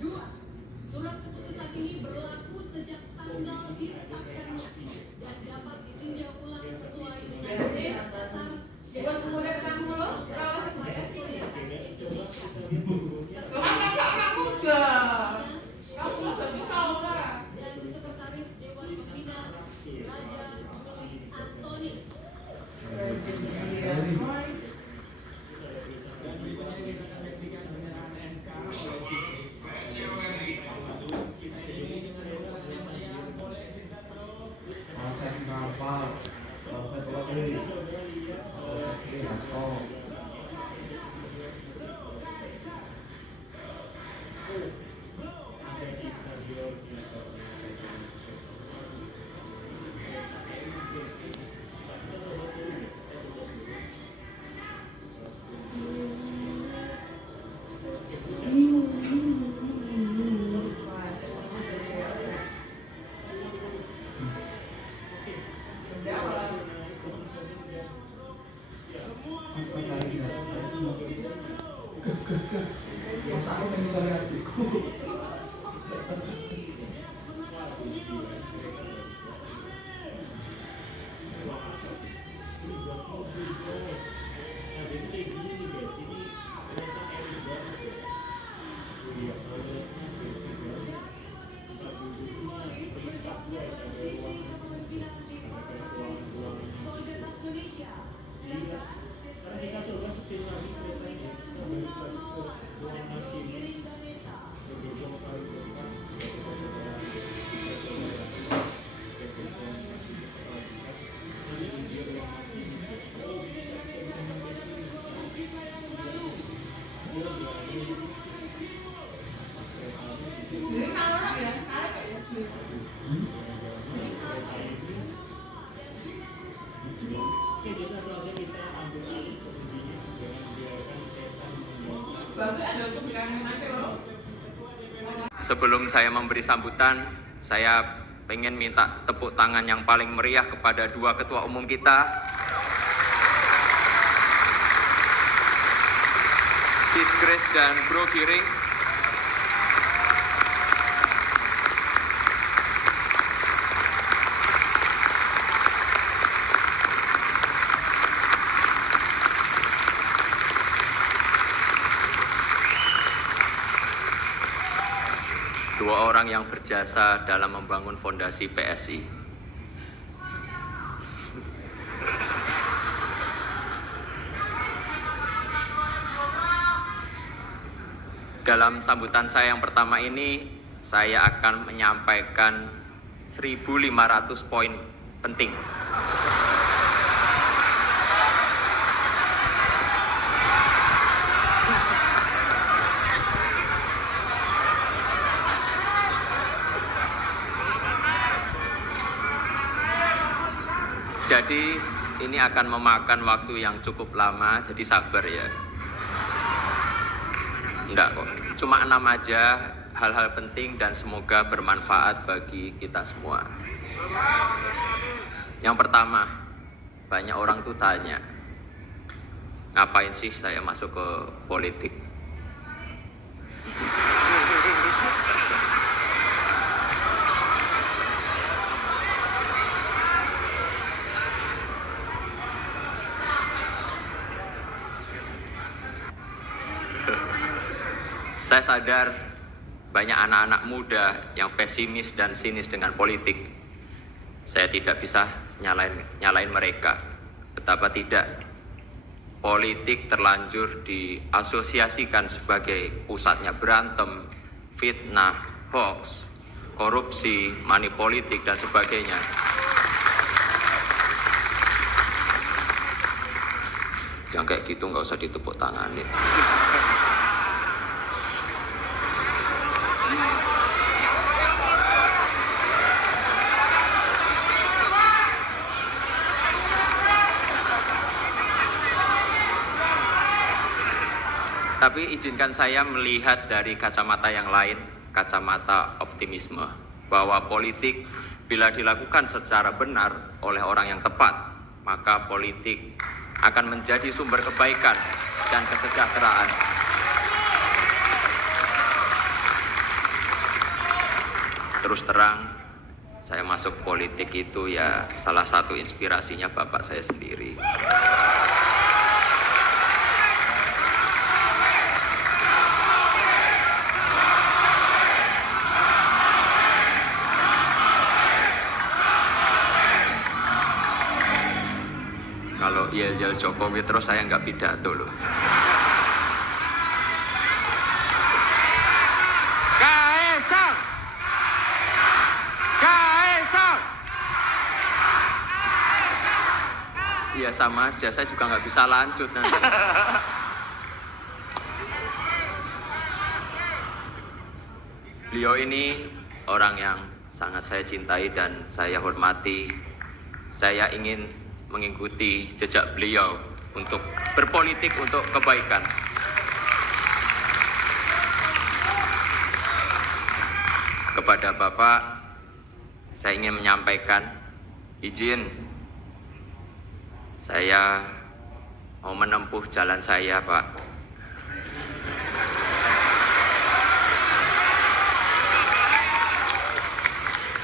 Dua, surat keputusan ini berlaku sejak tanggal ditetapkannya dan dapat ditinjau ulang sesuai dengan undang dasar yang kepada Solidaritas Indonesia. Dan Sekretaris Dewan Pembina Raja Juli Antoni. Sebelum saya memberi sambutan, saya pengen minta tepuk tangan yang paling meriah kepada dua ketua umum kita, Sis Grace dan Bro Giring. Dua orang yang berjasa dalam membangun fondasi PSI. Dalam sambutan saya yang pertama ini, saya akan menyampaikan 1.500 poin penting. Jadi ini akan memakan waktu yang cukup lama, jadi sabar ya. Enggak kok, cuma 6 aja, hal-hal penting dan semoga bermanfaat bagi kita semua. Yang pertama, banyak orang tuh tanya, ngapain sih saya masuk ke politik? Saya sadar banyak anak-anak muda yang pesimis dan sinis dengan politik. Saya tidak bisa nyalain mereka. Betapa tidak. Politik terlanjur diasosiasikan sebagai pusatnya berantem, fitnah, hoax, korupsi, money politik dan sebagainya. Yang kayak gitu nggak usah ditepuk tanganin. Tapi izinkan saya melihat dari kacamata yang lain, kacamata optimisme, bahwa politik bila dilakukan secara benar oleh orang yang tepat, maka politik akan menjadi sumber kebaikan dan kesejahteraan. Terus terang, saya masuk politik itu ya salah satu inspirasinya bapak saya sendiri. Kalau yel-yel Jokowi terus saya nggak pidato loh. Kaisang! Kaisang! Iya sama aja, saya juga nggak bisa lanjut nanti. Beliau ini orang yang sangat saya cintai dan saya hormati. Saya ingin mengikuti jejak beliau untuk berpolitik untuk kebaikan. Kepada Bapak, saya ingin menyampaikan izin saya mau menempuh jalan saya, Pak.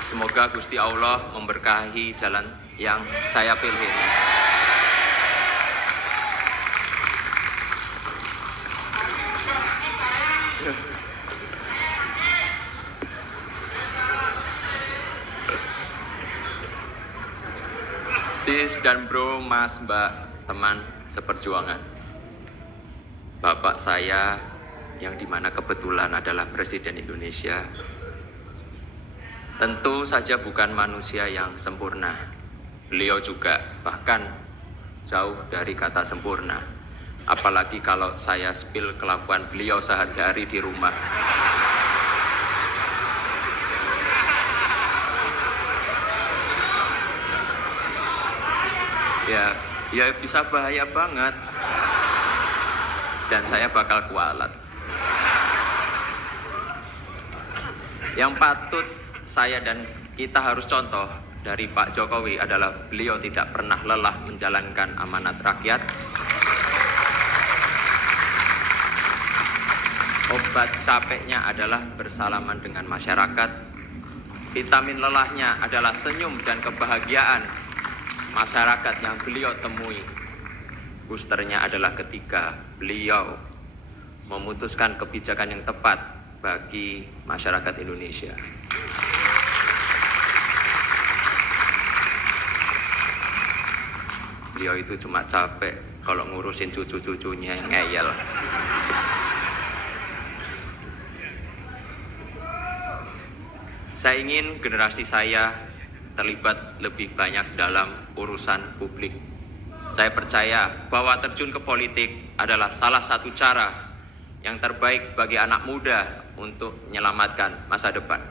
Semoga Gusti Allah memberkahi jalan yang saya pilih ini. Sis dan bro, mas, mbak, teman seperjuangan. Bapak saya yang dimana kebetulan adalah Presiden Indonesia, tentu saja bukan manusia yang sempurna. Beliau juga bahkan jauh dari kata sempurna. Apalagi kalau saya spill kelakuan beliau sehari-hari di rumah. Ya bisa bahaya banget. Dan saya bakal kualat. Yang patut saya dan kita harus contoh dari Pak Jokowi adalah beliau tidak pernah lelah menjalankan amanat rakyat. Obat capeknya adalah bersalaman dengan masyarakat. Vitamin lelahnya adalah senyum dan kebahagiaan masyarakat yang beliau temui. Boosternya adalah ketika beliau memutuskan kebijakan yang tepat bagi masyarakat Indonesia. Beliau itu cuma capek kalau ngurusin cucu-cucunya yang ngeyel. Saya ingin generasi saya terlibat lebih banyak dalam urusan publik. Saya percaya bahwa terjun ke politik adalah salah satu cara yang terbaik bagi anak muda untuk menyelamatkan masa depan.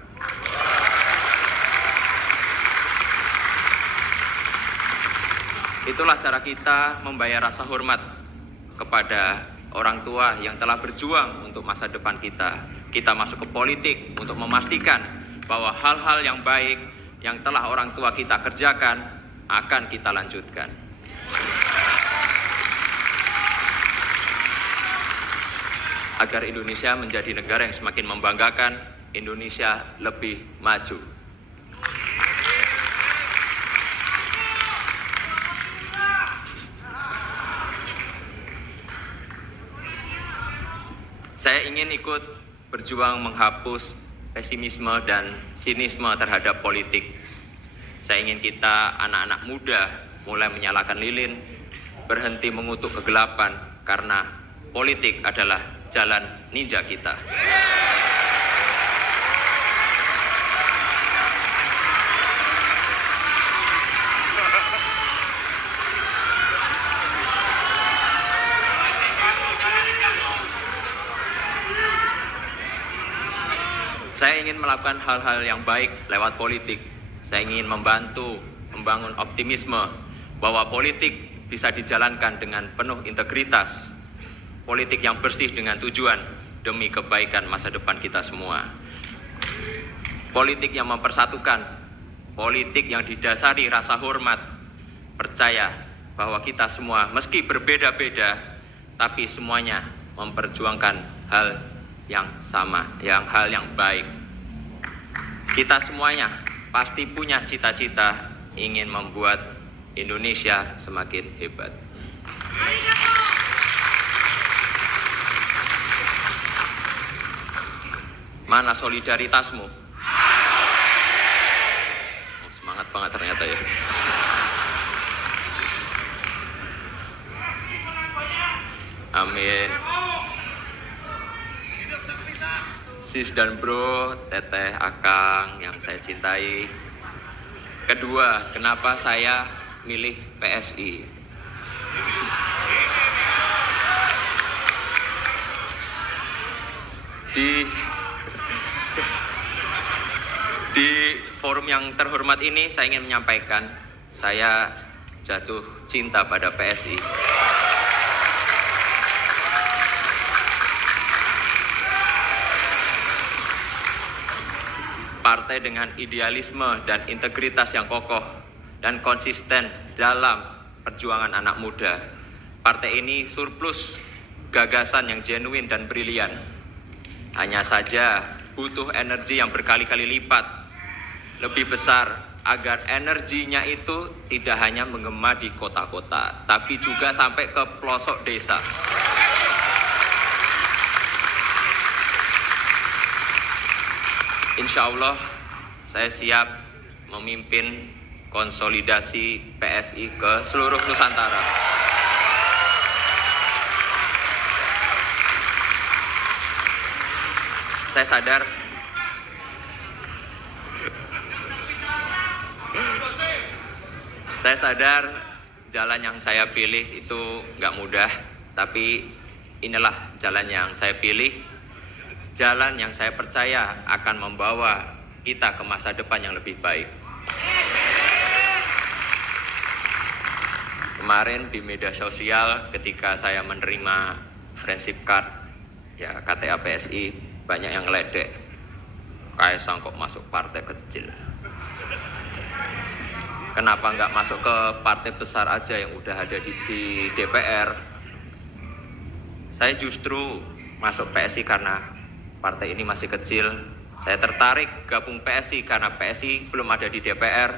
Itulah cara kita membayar rasa hormat kepada orang tua yang telah berjuang untuk masa depan kita. Kita masuk ke politik untuk memastikan bahwa hal-hal yang baik yang telah orang tua kita kerjakan akan kita lanjutkan. Agar Indonesia menjadi negara yang semakin membanggakan, Indonesia lebih maju. Saya ingin ikut berjuang menghapus pesimisme dan sinisme terhadap politik. Saya ingin kita anak-anak muda mulai menyalakan lilin, berhenti mengutuk kegelapan, karena politik adalah jalan ninja kita. Saya ingin melakukan hal-hal yang baik lewat politik. Saya ingin membantu membangun optimisme bahwa politik bisa dijalankan dengan penuh integritas. Politik yang bersih dengan tujuan demi kebaikan masa depan kita semua. Politik yang mempersatukan, politik yang didasari rasa hormat, percaya, bahwa kita semua meski berbeda-beda, tapi semuanya memperjuangkan hal yang sama, hal yang baik. Kita semuanya pasti punya cita-cita ingin membuat Indonesia semakin hebat. Mana solidaritasmu? Oh, semangat banget ternyata ya. Amin. Sis dan bro, teteh, akang yang saya cintai. Kedua, kenapa saya milih PSI? Di forum yang terhormat ini saya ingin menyampaikan saya jatuh cinta pada PSI. Partai dengan idealisme dan integritas yang kokoh dan konsisten dalam perjuangan anak muda. Partai ini surplus gagasan yang genuine dan brilian. Hanya saja butuh energi yang berkali-kali lipat lebih besar agar energinya itu tidak hanya menggema di kota-kota, tapi juga sampai ke pelosok desa. Insya Allah saya siap memimpin konsolidasi PSI ke seluruh Nusantara. Saya sadar jalan yang saya pilih itu nggak mudah, tapi inilah jalan yang saya pilih. Jalan yang saya percaya akan membawa kita ke masa depan yang lebih baik. Kemarin di media sosial ketika saya menerima friendship card, ya KTA PSI, banyak yang ngeledek. Kaisang kok masuk partai kecil? Kenapa nggak masuk ke partai besar aja yang udah ada di DPR? Saya justru masuk PSI karena partai ini masih kecil. Saya tertarik gabung PSI karena PSI belum ada di DPR,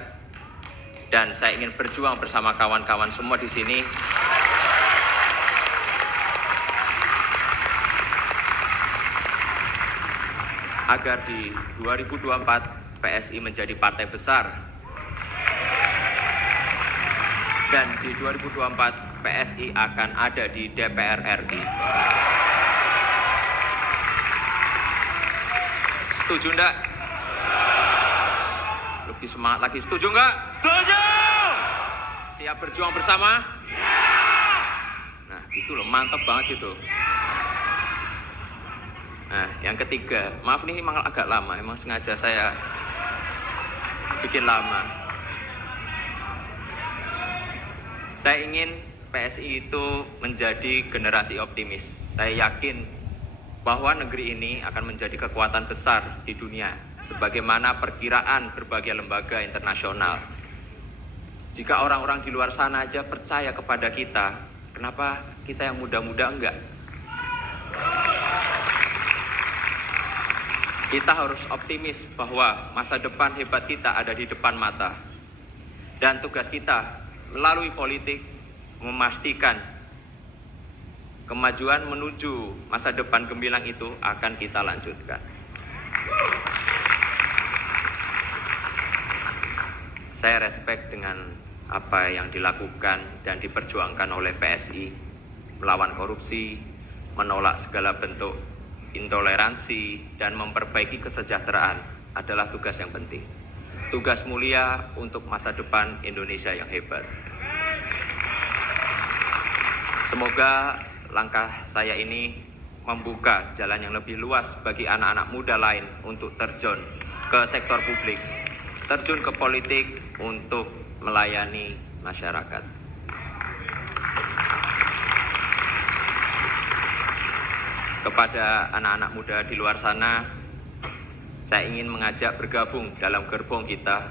dan saya ingin berjuang bersama kawan-kawan semua di sini agar di 2024 PSI menjadi partai besar, dan di 2024 PSI akan ada di DPR RI. Setuju enggak? Lebih semangat lagi, setuju enggak? Setuju! Siap berjuang bersama? Siap! Nah gitu loh, mantep banget gitu. Nah yang ketiga, maaf nih emang agak lama, emang sengaja saya bikin lama. Saya ingin PSI itu menjadi generasi optimis. Saya yakin bahwa negeri ini akan menjadi kekuatan besar di dunia, sebagaimana perkiraan berbagai lembaga internasional. Jika orang-orang di luar sana aja percaya kepada kita, kenapa kita yang muda-muda enggak? Kita harus optimis bahwa masa depan hebat kita ada di depan mata. Dan tugas kita melalui politik memastikan kemajuan menuju masa depan gemilang itu akan kita lanjutkan. Saya respect dengan apa yang dilakukan dan diperjuangkan oleh PSI, melawan korupsi, menolak segala bentuk intoleransi, dan memperbaiki kesejahteraan adalah tugas yang penting. Tugas mulia untuk masa depan Indonesia yang hebat. Semoga langkah saya ini membuka jalan yang lebih luas bagi anak-anak muda lain untuk terjun ke sektor publik, terjun ke politik untuk melayani masyarakat. Kepada anak-anak muda di luar sana, saya ingin mengajak bergabung dalam gerbong kita.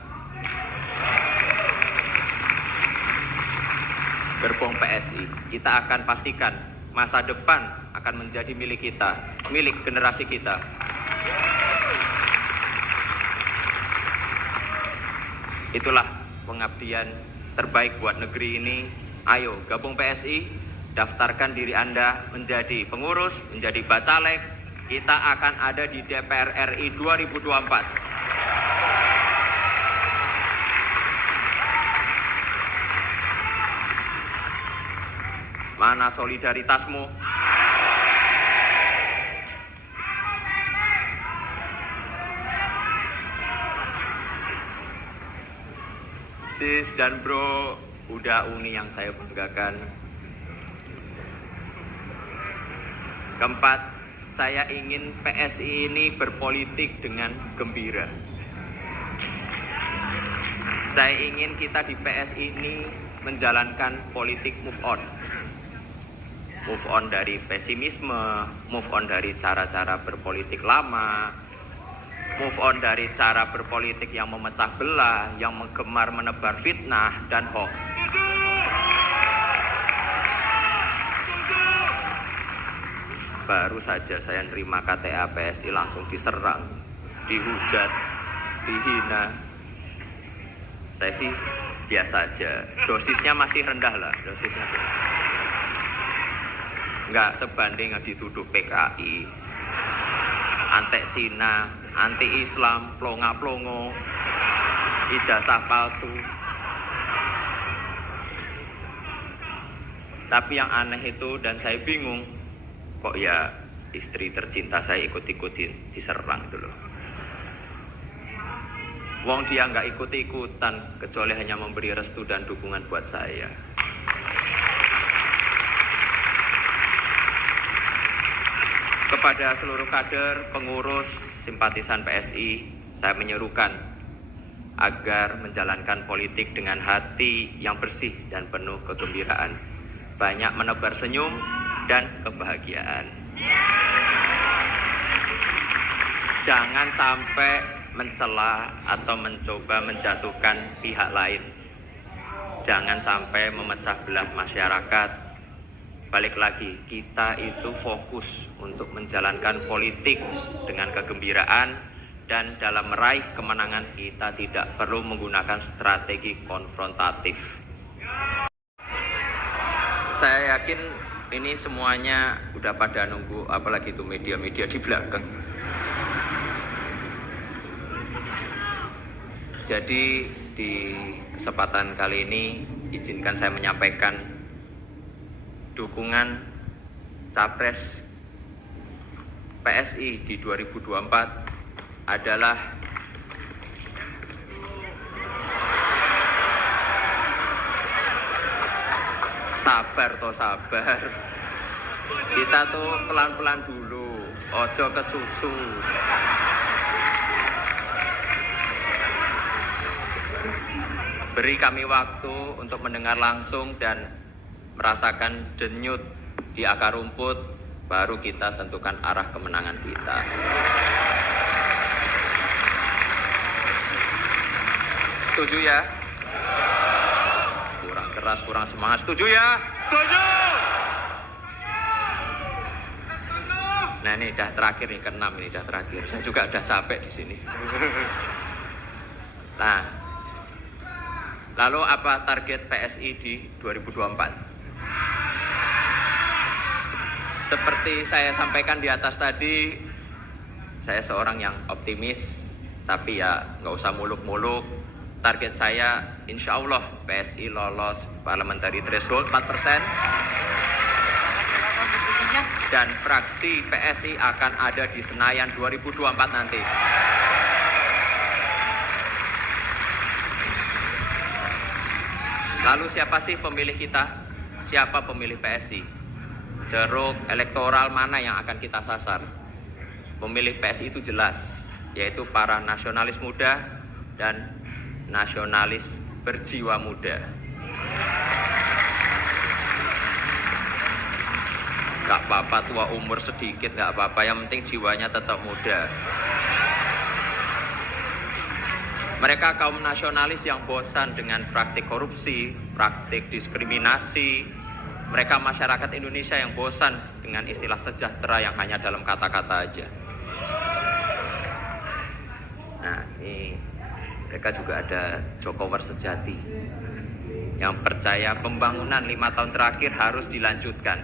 gerbong PSI. Kita akan pastikan masa depan akan menjadi milik kita, milik generasi kita. Itulah pengabdian terbaik buat negeri ini. Ayo gabung PSI, daftarkan diri Anda menjadi pengurus, menjadi bacalek. Kita akan ada di DPR RI 2024. Mana solidaritasmu? Sis dan bro, udah Uni yang saya banggakan. Keempat, saya ingin PSI ini berpolitik dengan gembira. Saya ingin kita di PSI ini menjalankan politik move on. Move on dari pesimisme, move on dari cara-cara berpolitik lama, move on dari cara berpolitik yang memecah belah, yang gemar menebar fitnah dan hoax. Baru saja saya nerima KTA PSI langsung diserang, dihujat, dihina. Saya sih biasa aja, dosisnya masih rendah lah, dosisnya. Nggak sebanding yang dituduh PKI, antek Cina, anti Islam, plonga-plongo, ijazah palsu. Tapi yang aneh itu dan saya bingung, kok ya istri tercinta saya ikut-ikutin diserang itu loh. Wong dia nggak ikut-ikutan kecuali hanya memberi restu dan dukungan buat saya. Kepada seluruh kader, pengurus, simpatisan PSI, saya menyerukan agar menjalankan politik dengan hati yang bersih dan penuh kegembiraan. Banyak menebar senyum dan kebahagiaan. Jangan sampai mencela atau mencoba menjatuhkan pihak lain. Jangan sampai memecah belah masyarakat. Balik lagi, kita itu fokus untuk menjalankan politik dengan kegembiraan, dan dalam meraih kemenangan kita tidak perlu menggunakan strategi konfrontatif. Saya yakin ini semuanya udah pada nunggu, apalagi itu media-media di belakang. Jadi di kesempatan kali ini izinkan saya menyampaikan dukungan Capres PSI di 2024 adalah sabar. Kita tuh pelan-pelan dulu, ojo kesusu. Beri kami waktu untuk mendengar langsung dan merasakan denyut di akar rumput, baru kita tentukan arah kemenangan kita. Setuju ya? Kurang keras, kurang semangat. Setuju ya? Setuju! Nah ini udah terakhir nih, ke-6 ini udah terakhir. Saya juga udah capek di sini. Nah, lalu apa target PSI di 2024? Seperti saya sampaikan di atas tadi, saya seorang yang optimis, tapi ya nggak usah muluk-muluk. Target saya insya Allah PSI lolos parliamentary threshold 4%, dan fraksi PSI akan ada di Senayan 2024 nanti. Lalu siapa sih pemilih kita? Siapa pemilih PSI? Ceruk elektoral mana yang akan kita sasar? Pemilih PSI itu jelas, yaitu para nasionalis muda dan nasionalis berjiwa muda. Gak apa-apa tua umur sedikit, gak apa-apa, yang penting jiwanya tetap muda. Mereka kaum nasionalis yang bosan dengan praktik korupsi, praktik diskriminasi. Mereka masyarakat Indonesia yang bosan dengan istilah sejahtera yang hanya dalam kata-kata aja. Nah, ini mereka juga ada Jokowers sejati yang percaya pembangunan 5 tahun terakhir harus dilanjutkan.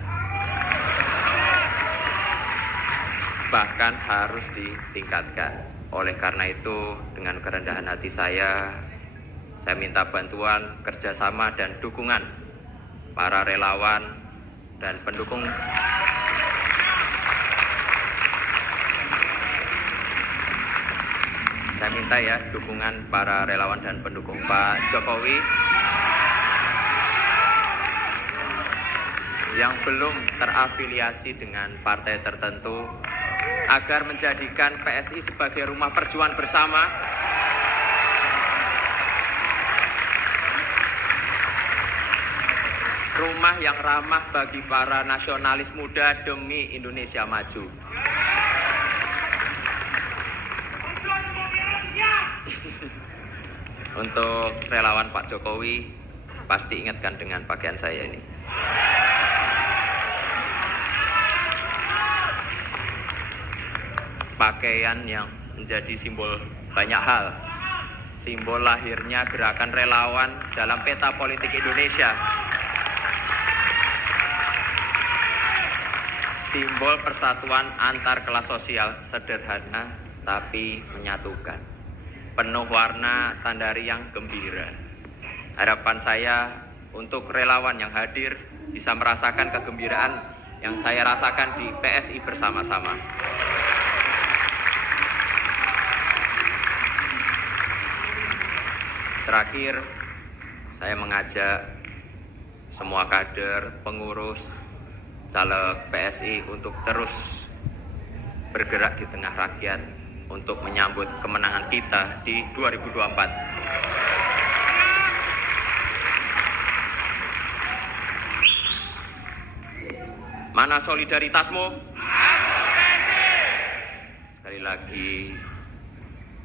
Bahkan harus ditingkatkan. Oleh karena itu, dengan kerendahan hati saya minta bantuan, kerjasama, dan dukungan para relawan dan pendukung saya minta ya dukungan para relawan dan pendukung Pak Jokowi yang belum terafiliasi dengan partai tertentu agar menjadikan PSI sebagai rumah perjuangan bersama rumah yang ramah bagi para nasionalis muda demi Indonesia maju. Untuk relawan Pak Jokowi, pasti ingatkan dengan pakaian saya ini. Pakaian yang menjadi simbol banyak hal. Simbol lahirnya gerakan relawan dalam peta politik Indonesia. Simbol persatuan antar kelas sosial, sederhana tapi menyatukan. Penuh warna tanda riang gembira. Harapan saya untuk relawan yang hadir bisa merasakan kegembiraan yang saya rasakan di PSI bersama-sama. Terakhir, saya mengajak semua kader, pengurus, caleg PSI untuk terus bergerak di tengah rakyat untuk menyambut kemenangan kita di 2024. Mana solidaritasmu? Sekali lagi,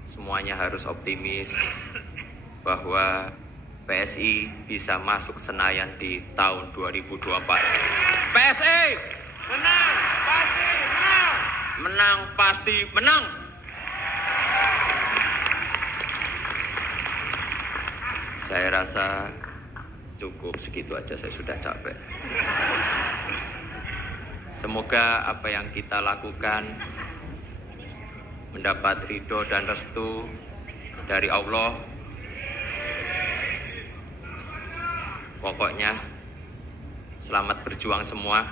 semuanya harus optimis bahwa PSI bisa masuk Senayan di tahun 2024. PSI Menang pasti menang. menang pasti menang. Saya rasa cukup segitu aja, saya sudah capek. Semoga apa yang kita lakukan mendapat ridho dan restu dari Allah. Pokoknya selamat berjuang semua,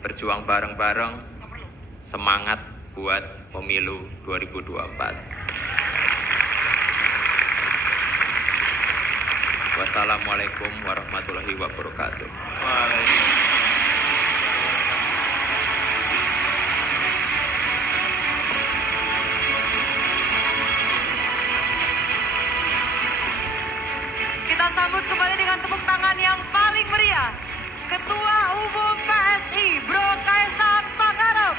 berjuang bareng-bareng, semangat buat pemilu 2024. Wassalamualaikum warahmatullahi wabarakatuh. Kita sambut kembali dengan tepuk tangan yang paling meriah, Ketua Umum PSI, Bro Kaisang Pangarep.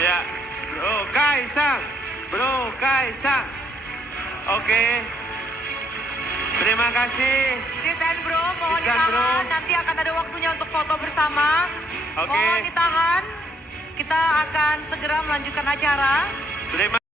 Ya, Bro Kaisang. Oke. Terima kasih. Sis and Bro, mohon Sis and Bro. ditahan. Nanti akan ada waktunya untuk foto bersama. Oke. Mohon ditahan. Kita akan segera melanjutkan acara. Terima